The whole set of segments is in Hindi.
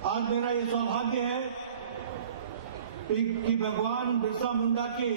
आज मेरा ये सौभाग्य है कि भगवान बिरसा मुंडा की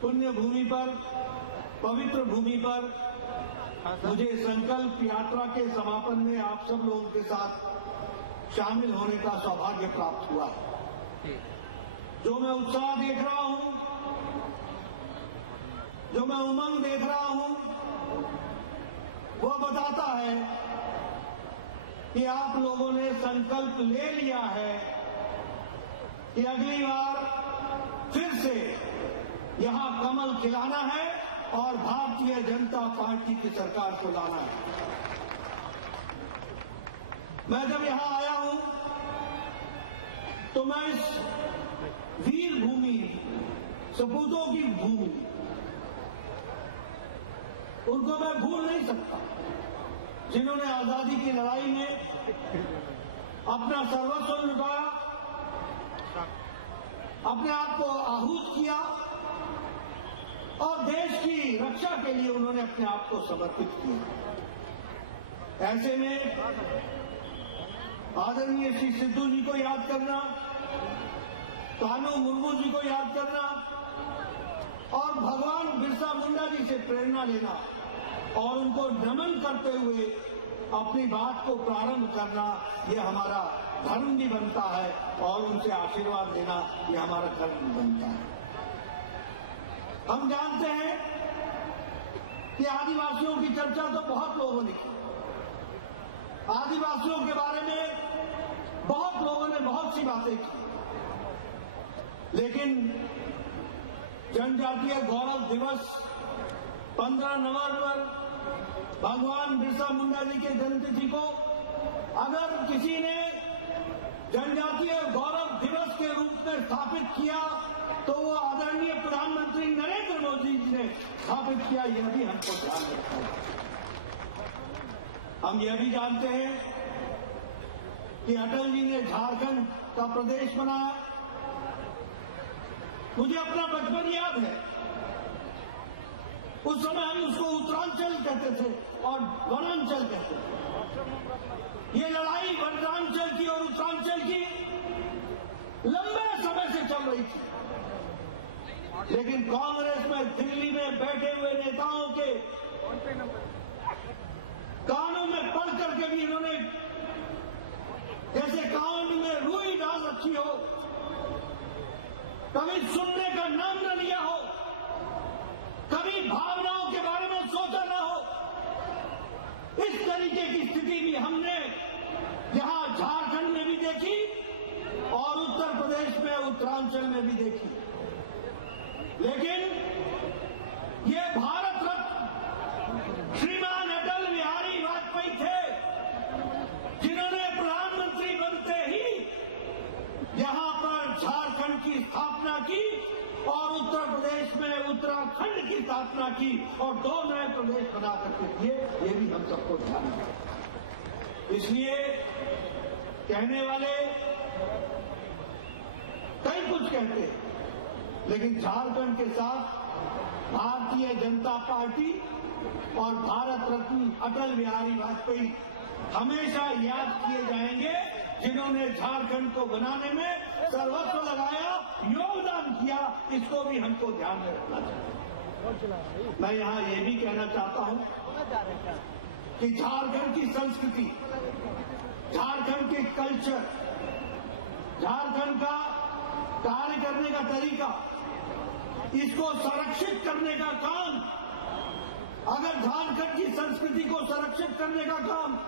पुण्य भूमि पर, पवित्र भूमि पर मुझे संकल्प यात्रा के समापन में आप सब लोगों के साथ शामिल होने का सौभाग्य प्राप्त हुआ है। जो मैं उत्साह देख रहा हूं, जो मैं उमंग देख रहा हूं, वह बताता है कि आप लोगों ने संकल्प ले लिया है कि अगली बार फिर से यहां कमल खिलाना है और भारतीय जनता पार्टी की सरकार को लाना है। मैं जब यहां आया हूं तो मैं इस वीर भूमि, सपूतों की भूमि, उनको मैं भूल नहीं सकता, जिन्होंने आजादी की लड़ाई में अपना सर्वस्व लुटाया, अपने आप को आहूत किया और देश की रक्षा के लिए उन्होंने अपने आप को समर्पित किया। ऐसे में आदरणीय श्री सिद्धू जी को याद करना, कानू मुर्मू जी को याद करना और भगवान बिरसा मुंडा जी से प्रेरणा लेना और उनको नमन करते हुए अपनी बात को प्रारंभ करना, यह हमारा धर्म भी बनता है और उनसे आशीर्वाद देना यह हमारा धर्म भी बनता है। हम जानते हैं कि आदिवासियों की चर्चा तो बहुत लोगों ने की, आदिवासियों के बारे में बहुत लोगों ने बहुत सी बातें की, लेकिन जनजातीय गौरव दिवस 15 नवंबर भगवान बिरसा मुंडा जी के जन्मतिथि को अगर किसी ने जनजातीय गौरव दिवस के रूप में स्थापित किया तो वो आदरणीय प्रधानमंत्री नरेंद्र मोदी जी ने स्थापित किया। यह भी हमको ध्यान रखना है। हम यह भी जानते हैं कि अटल जी ने झारखंड का प्रदेश बनाया। मुझे अपना बचपन याद है, उस समय हम उसको उत्तरांचल कहते थे और वनांचल कहते थे। ये लड़ाई वनांचल की और उत्तरांचल की लंबे समय से चल रही थी, लेकिन कांग्रेस में दिल्ली में बैठे हुए नेताओं के कानों में पढ़ करके भी इन्होंने जैसे कान में रुई डाल रखी हो, कभी सुनने का नाम न लिया हो, कभी भावनाओं के बारे में सोचा न हो। इस तरीके की स्थिति भी हमने यहां झारखंड में भी देखी और उत्तर प्रदेश में उत्तरांचल में भी देखी। लेकिन ये भारत रत्न श्रीमान अटल बिहारी वाजपेयी थे, जिन्होंने प्रधानमंत्री बनते ही यहां पर झारखंड की स्थापना की और उत्तर प्रदेश में उत्तराखंड की स्थापना की और 2 नए प्रदेश बना करके दिए। ये भी हम सबको ध्यान रखना। इसलिए कहने वाले कई कुछ कहते हैं, लेकिन झारखंड के साथ भारतीय जनता पार्टी और भारत रत्न अटल बिहारी वाजपेयी हमेशा याद किए जाएंगे, जिन्होंने झारखंड को बनाने में सर्वस्व लगाया, योगदान किया। इसको भी हमको ध्यान में रखना चाहिए। मैं यहां ये भी कहना चाहता हूं कि झारखंड की संस्कृति, झारखंड के कल्चर, झारखंड का कार्य करने का तरीका, इसको संरक्षित करने का काम, अगर झारखंड की संस्कृति को संरक्षित करने का काम,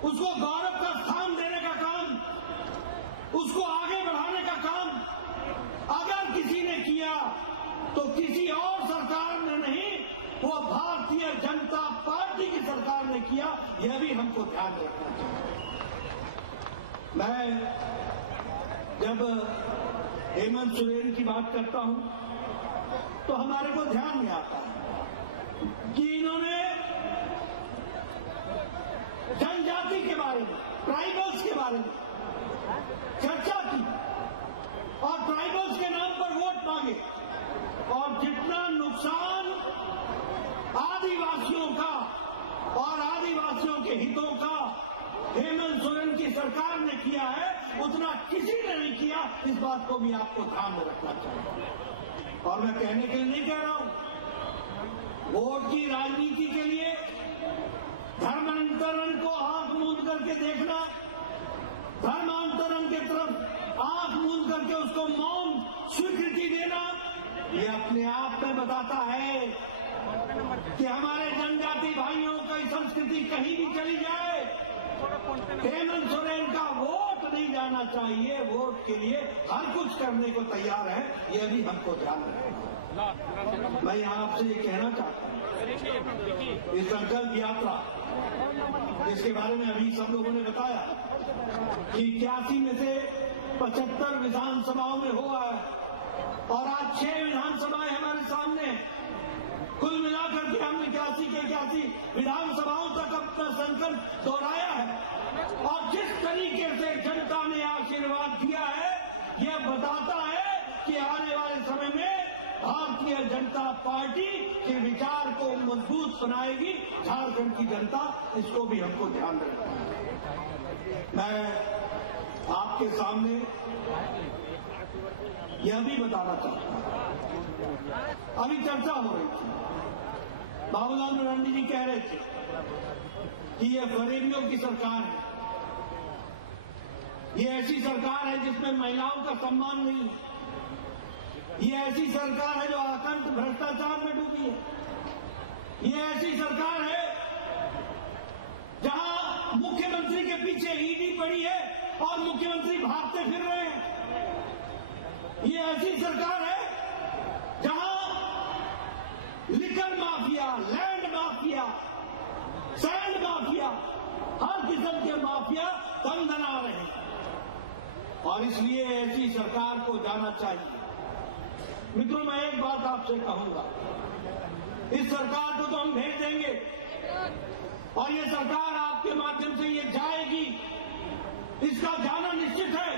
उसको गौरव का स्थान देने का काम, उसको आगे बढ़ाने का काम अगर किसी ने किया तो किसी और सरकार ने नहीं, वो भारतीय जनता पार्टी की सरकार ने किया। यह भी हमको ध्यान रखना चाहिए। मैं जब हेमंत सोरेन की बात करता हूं तो हमारे को ध्यान में आता है कि इन्होंने जनजाति के बारे में, ट्राइबल्स के बारे में चर्चा की और ट्राइबल्स के नाम पर वोट मांगे और जितना नुकसान आदिवासियों का और आदिवासियों के हितों का हेमंत सोरेन की सरकार किया है उतना किसी ने नहीं किया। इस बात को भी आपको ध्यान में रखना चाहिए। और मैं कहने के लिए नहीं कह रहा हूं, वोट की राजनीति के लिए धर्मांतरण को आंख मूंद करके देखना, धर्मांतरण की तरफ आंख मूंद करके उसको मौन स्वीकृति देना, ये अपने आप में बताता है कि हमारे जनजाति भाइयों की संस्कृति कहीं भी चली जाए, हेमंत सोरेन का वोट नहीं जाना चाहिए। वोट के लिए हर कुछ करने को तैयार है, यह भी हमको ध्यान रखना। मैं यहाँ आपसे ये कहना चाहता हूँ, ये संकल्प यात्रा जिसके बारे में अभी सब लोगों ने बताया कि 81 में से 75 विधानसभाओं में हुआ है और आज 6 विधानसभाएं हमारे सामने। कुल मिलाकर के हमने 81 के 81 विधानसभाओं तक अपना संकल्प दोहराया है और जिस तरीके से जनता ने आशीर्वाद दिया है, यह बताता है कि आने वाले समय में भारतीय जनता पार्टी के विचार को मजबूत बनाएगी झारखंड की जनता। इसको भी हमको ध्यान रखना है। मैं आपके सामने यह भी बताना चाहता हूं, अभी चर्चा हो रही थी, बाबूलाल मरांडी जी कह रहे थे कि यह गरीबियों की सरकार है, ये ऐसी सरकार है जिसमें महिलाओं का सम्मान नहीं है, ये ऐसी सरकार है जो आकंठ भ्रष्टाचार में डूबी है, ये ऐसी सरकार है जहां मुख्यमंत्री के पीछे ईडी पड़ी है और मुख्यमंत्री भागते फिर रहे हैं, ये ऐसी सरकार है जहां liquor mafia, land mafia, sand mafia, हर किस्म के माफिया दम बना रहे हैं और इसलिए ऐसी सरकार को जाना चाहिए। मित्रों, मैं एक बात आपसे कहूंगा, इस सरकार को तो हम भेज देंगे और ये सरकार आपके माध्यम से ये जाएगी, इसका जाना निश्चित है,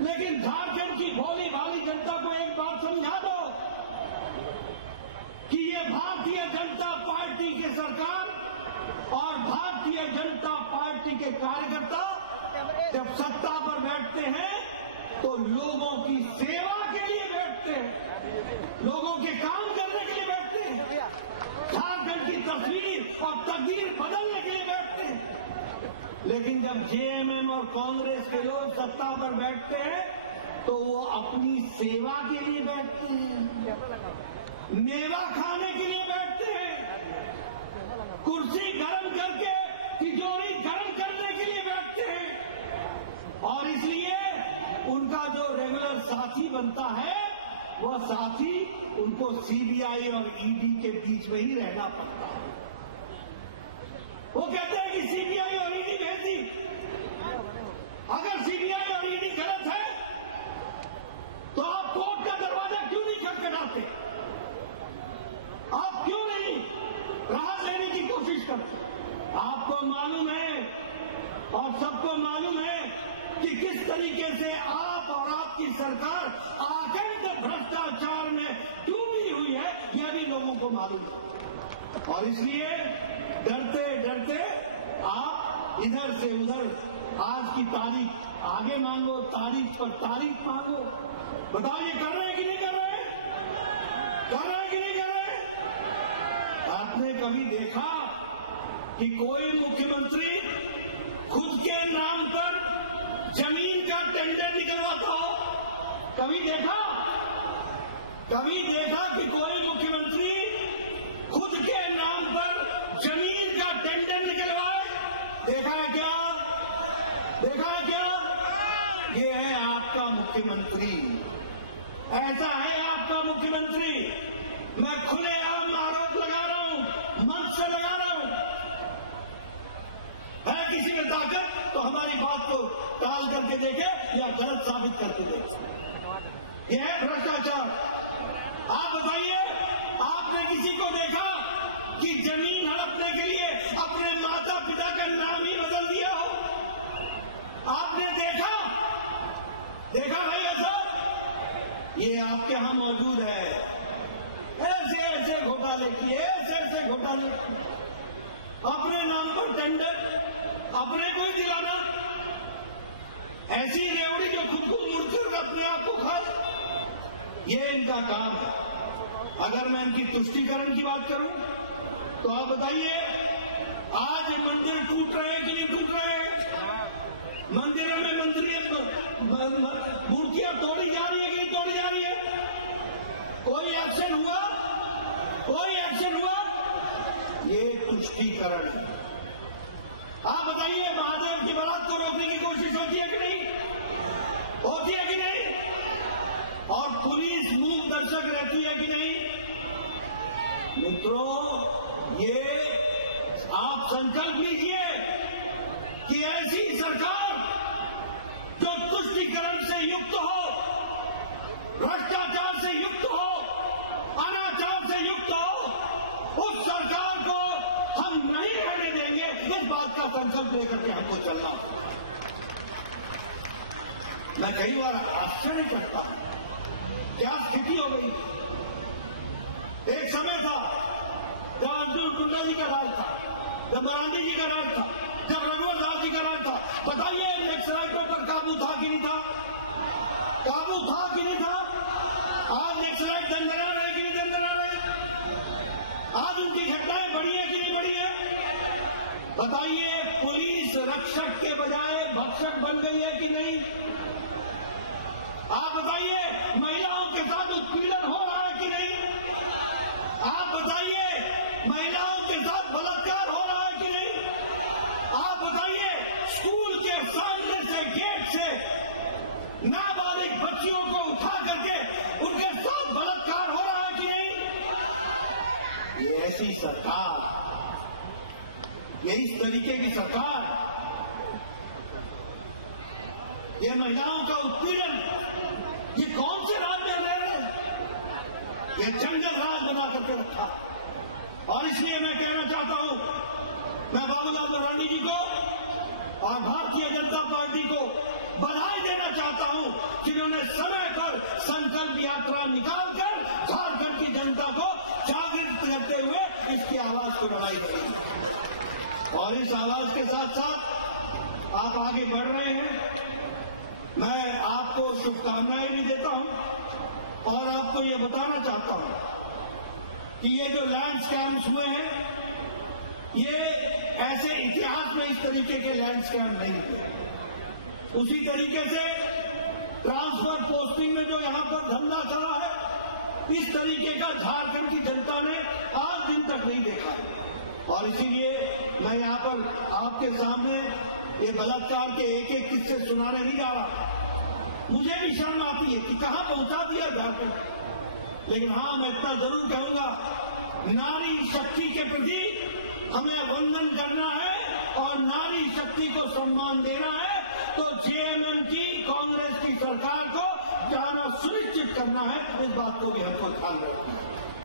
लेकिन झारखंड की भोली भाली जनता को एक बात समझा दो कि ये भारतीय जनता पार्टी की सरकार और भारतीय जनता पार्टी के कार्यकर्ता जब सत्ता पर बैठते हैं तो लोगों की सेवा के लिए बैठते हैं, लोगों के काम करने के लिए बैठते हैं, झारखंड की तस्वीर और तकदीर बदलने के लिए बैठते हैं। लेकिन जब जेएमएम और कांग्रेस के लोग सत्ता पर बैठते हैं तो वो अपनी सेवा के लिए बैठते हैं, मेवा खाने के लिए बैठते हैं, कुर्सी गर्म करके तिजोरी गर्म करने के लिए बैठते हैं और इसलिए उनका जो रेगुलर साथी बनता है वह साथी उनको सीबीआई और ईडी के बीच में ही रहना पड़ता है। वो कहते हैं कि सीबीआई और ईडी भेज दी, अगर सीबीआई और ईडी गलत है तो आप कोर्ट का दरवाजा क्यों नहीं खटखटाते, आप क्यों नहीं राहत लेने की कोशिश करते? आपको मालूम है और सबको मालूम है कि किस तरीके से आप और आपकी सरकार आकंठ भ्रष्टाचार में डूबी हुई है, यह भी लोगों को मालूम है और इसलिए डरते डरते आप इधर से उधर आज की तारीख आगे मांगो, तारीख पर तारीख मांगो। बताओ ये कर रहे हैं कि नहीं कर रहे हैं? कर रहे हैं कि नहीं कर रहे? आपने कभी देखा कि कोई मुख्यमंत्री खुद के नाम पर जमीन का टेंडर निकलवाता हो? कभी देखा? कभी देखा कि कोई मुख्यमंत्री खुद के नाम पर जमीन का टेंडर निकलवाए? देखा है क्या? देखा है क्या? ये है आपका मुख्यमंत्री, ऐसा है आपका मुख्यमंत्री। मैं खुलेआम आरोप लगा रहा हूं, मंच से लगा रहा हूं। है किसी में ताकत तो हमारी बात को टाल करके देखे या गलत साबित करके देखे। यह है भ्रष्टाचार। आप बताइए, आपने किसी को देखा कि जमीन हड़पने के लिए अपने माता पिता का नाम ही बदल दिया हो? आपने देखा? देखा भाई ऐसा? ये आपके यहां मौजूद है। ऐसे ऐसे घोटाले किए, ऐसे ऐसे घोटाले, अपने नाम पर टेंडर, अपने को ही दिलाना, ऐसी रेवड़ी जो खुद को मुड़कर अपने आप को खाए, ये इनका काम है। अगर मैं इनकी तुष्टीकरण की बात करूं तो आप बताइए, आज मंदिर टूट रहे हैं कि नहीं टूट रहे हैं? मंदिरों में मूर्तियां तोड़ी जा रही है कि नहीं तोड़ी जा रही है? कोई एक्शन हुआ? कोई एक्शन हुआ? ये तुष्टीकरण है। आप बताइए, महादेव की बारात को रोकने की कोशिश होती है कि नहीं? होती है कि नहीं? और पुलिस मूक दर्शक रहती है कि नहीं? मित्रों, ये आप संकल्प लीजिए कि ऐसी सरकार जो तुष्टीकरण से युक्त हो, भ्रष्टाचार से युक्त हो, अनाचार से युक्त हो, उस सरकार को हम नहीं रहने देंगे। इस बात का संकल्प लेकर के हमको चलना होगा। मैं कई बार आश्चर्य करता हूं, क्या स्थिति हो गई। एक समय था जब अर्जुन टुंडा जी का राज था, जब मरांडी जी का राज था, जब रघुवर दास जी का राज था। बताइए, नक्सलाइटों पर काबू था कि नहीं था? काबू था कि नहीं था? आज नक्सलाइट दंडरा रहे कि नहीं दंडरा रहे? आज उनकी घटनाएं बढ़ी है कि नहीं बढ़ी है? बताइए, पुलिस रक्षक के बजाय भक्षक बन गई है कि नहीं? आप बताइए, महिलाओं के साथ उत्पीड़न हो रहा है कि नहीं? आप बताइए, महिलाओं के साथ बलात्कार हो रहा है कि नहीं? आप बताइए, स्कूल के सामने से गेट से नाबालिग बच्चियों को उठा करके उनके साथ बलात्कार हो रहा है कि नहीं? ये ऐसी सरकार, ये इस तरीके की सरकार, ये महिलाओं का उत्पीड़न, ये कौन से राज में रह रहे हैं? ये जंगल राज बना करके रखा। और इसलिए मैं कहना चाहता हूं, मैं बाबूलाल मरांडी जी को और भारतीय जनता पार्टी को बधाई देना चाहता हूं, जिन्होंने समय पर संकल्प यात्रा निकालकर झारखंड की जनता को जागृत करते हुए इसकी आवाज को बढ़ाई गई। और इस आवाज के साथ साथ आप आगे बढ़ रहे हैं। मैं आपको शुभकामनाएं भी देता हूं और आपको ये बताना चाहता हूं कि ये जो लैंड स्कैम्स हुए हैं, ये ऐसे इतिहास में इस तरीके के लैंड स्कैम नहीं हुए। उसी तरीके से ट्रांसफर पोस्टिंग में जो यहां पर धंधा चला है, इस तरीके का झारखंड की जनता ने आज दिन तक नहीं देखा है। और इसीलिए मैं यहां पर आपके सामने ये बलात्कार के एक एक किस्से सुनाने नहीं जा रहा। मुझे भी शर्म आती है कि कहां पहुंचा दिया झारखंड। लेकिन हाँ, मैं इतना जरूर कहूंगा, नारी शक्ति के प्रति हमें वंदन करना है और नारी शक्ति को सम्मान देना है। तो जेएमएम की, कांग्रेस की सरकार को जाना सुनिश्चित करना है। इस बात को भी हमको ध्यान रखना है।